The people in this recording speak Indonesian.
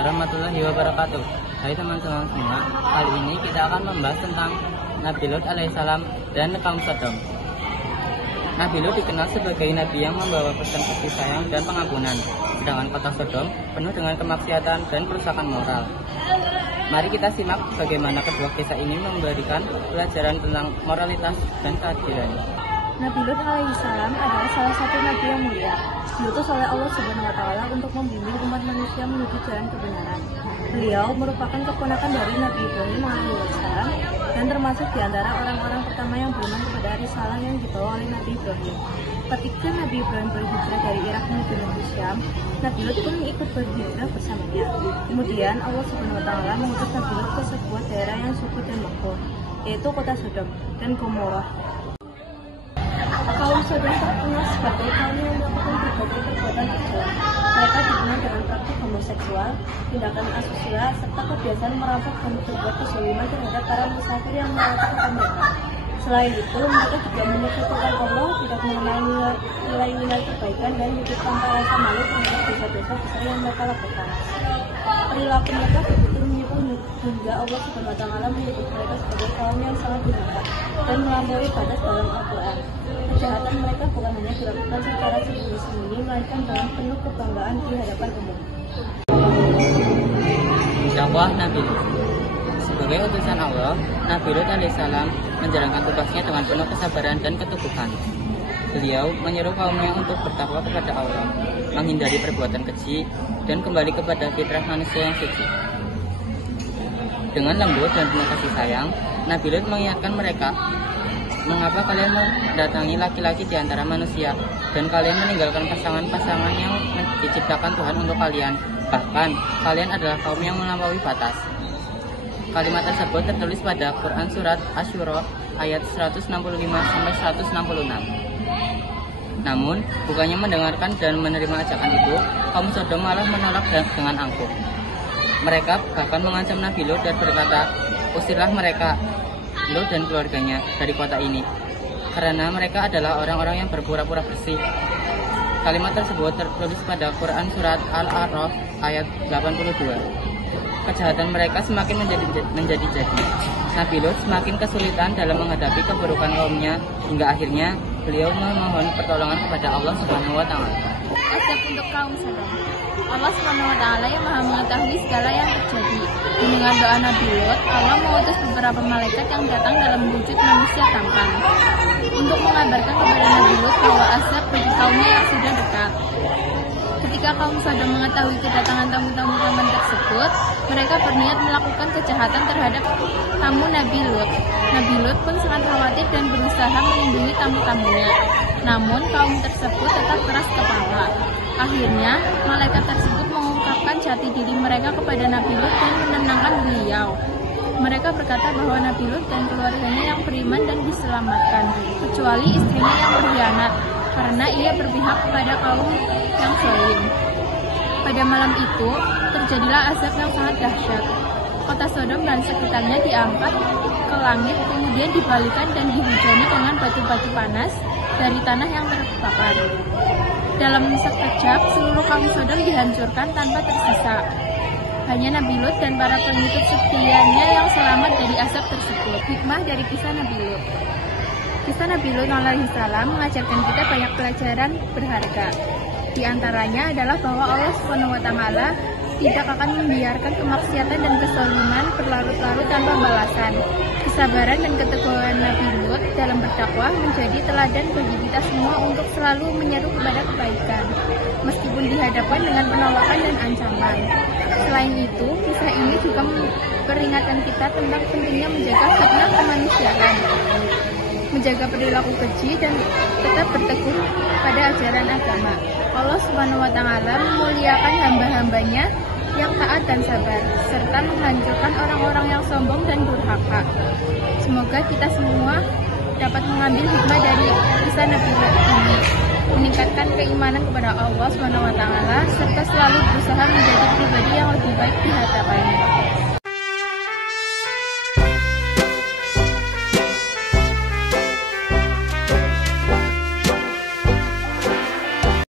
warahmatullahi wabarakatuh. Hai teman-teman semua, kali ini kita akan membahas tentang Nabi Lut alaihissalam dan kaum Sodom. Nabi Lut dikenal sebagai nabi yang membawa pesan kasih sayang dan pengampunan, sedangkan kota Sodom penuh dengan kemaksiatan dan kerusakan moral. Mari kita simak bagaimana kedua kisah ini memberikan pelajaran tentang moralitas dan keadilan. Nabi Lut alaihissalam adalah salah satu nabi yang mulia, diutus oleh Allah Subhanahu wa Ta'ala untuk membimbing umat manusia menuju jalan kebenaran. Beliau merupakan keponakan dari Nabi Ibrahim alaihissalam dan termasuk di antara orang-orang pertama yang beriman kepada risalah yang dibawa oleh Nabi Ibrahim. Ketika Nabi Ibrahim berhijrah dari Irak menuju negeri Syam, Nabi Lut pun ikut berhijrah bersamanya. Kemudian Allah Subhanahu wa Ta'ala mengutus Nabi Lut ke sebuah daerah yang subur dan makmur, yaitu kota Sodom dan Gomorrah. Kaum Sodom terkenal sebagai kaum yang melakukan berbagai perbuatan tercela. Mereka dikenal dengan praktik homoseksual, tindakan asusila, serta kebiasaan merampok dan berbuat kezaliman terhadap para musafir yang melewati kota mereka. Selain itu, mereka juga menyekutukan Allah, tidak mengenal nilai-nilai kebaikan dan hidup tanpa rasa malu terhadap dosa-dosa besar yang mereka lakukan. Perilaku mereka begitu menyimpang hingga Allah Subhanahu wa Ta'ala menyebut mereka sebagai kaum yang sangat durhaka dan melampaui batas dalam Al-Quran. Kejahatan mereka bukan hanya dilakukan secara sembunyi-sembunyi, melainkan dengan penuh kebanggaan di hadapan umum. Dakwah Nabi Lut. Sebagai utusan Allah, Nabi Lut alaihissalam menjalankan tugasnya dengan penuh kesabaran dan keteguhan. Beliau menyeru kaumnya untuk bertakwa kepada Allah, menghindari perbuatan keji, dan kembali kepada fitrah manusia yang suci. Dengan lembut dan penuh kasih sayang, Nabi Lut mengingatkan mereka, mengapa kalian mendatangi laki-laki di antara manusia, dan kalian meninggalkan pasangan-pasangan yang diciptakan Tuhan untuk kalian. Bahkan, kalian adalah kaum yang melampaui batas. Kalimat tersebut tertulis pada Quran Surat Asy-Syura ayat 165-166. Namun, bukannya mendengarkan dan menerima ajakan itu, kaum Sodom malah menolak dengan angkuh. Mereka bahkan mengancam Nabi Lut dan berkata, usirlah mereka, Lut dan keluarganya, dari kota ini, karena mereka adalah orang-orang yang berpura-pura bersih. Kalimat tersebut tertulis pada Quran Surat Al-A'raf ayat 82. Kejahatan mereka semakin menjadi-jadi. Nabi Lut semakin kesulitan dalam menghadapi keburukan kaumnya, hingga akhirnya beliau memohon pertolongan kepada Allah Subhanahu wa Ta'ala. Azab untuk kaum Sodom. Allah Subhanahu wa Ta'ala yang Maha mengetahui segala yang terjadi. Mendengar doa Nabi Lut, Allah mengutus beberapa malaikat yang datang dalam wujud manusia tampan untuk mengabarkan kepada Nabi Lut bahwa azab bagi kaumnya yang sudah dekat. Ketika kaum Sodom mengetahui kedatangan tamu-tamu zaman tersebut, mereka berniat melakukan kejahatan terhadap tamu Nabi Lut. Nabi Lut pun sangat khawatir dan berusaha melindungi tamu-tamunya. Namun kaum tersebut tetap keras kepala. Akhirnya, malaikat tersebut mengungkapkan jati diri mereka kepada Nabi Lut dan menenangkan beliau. Mereka berkata bahwa Nabi Lut dan keluarganya yang beriman dan diselamatkan, kecuali istrinya yang berkhianat, karena ia berpihak kepada kaum yang zalim. Pada malam itu, terjadilah azab yang sangat dahsyat. Kota Sodom dan sekitarnya diangkat ke langit, kemudian dibalikan dan dihujani dengan batu-batu panas dari tanah yang terbakar. Dalam sekejap, seluruh kaum Sodom dihancurkan tanpa tersisa. Hanya Nabi Lut dan para pengikut setianya yang selamat dari azab tersebut. Hikmah dari kisah Nabi Lut. Kisah Nabi Lut alaihissalam mengajarkan kita banyak pelajaran berharga. Di antaranya adalah bahwa Allah Subhanahu wa Ta'ala tidak akan membiarkan kemaksiatan dan kezaliman berlarut-larut tanpa balasan. Kesabaran dan keteguhan Nabi Lut dalam berdakwah menjadi teladan bagi kita semua untuk selalu menyeru kepada kebaikan, meskipun dihadapkan dengan penolakan dan ancaman. Selain itu, kisah ini juga memperingatkan kita tentang pentingnya menjaga hikmah kemanusiaan, menjaga perilaku keji dan tetap berteguh pada ajaran agama. Allah Subhanahu wa Ta'ala memuliakan hamba-hambanya yang taat dan sabar, serta menghancurkan orang-orang yang sombong dan durhaka. Semoga kita semua dapat mengambil hikmah dari kisah Nabi Lut ini, meningkatkan keimanan kepada Allah Subhanahu wa Ta'ala, serta selalu berusaha menjadi pribadi yang lebih baik di hadapannya.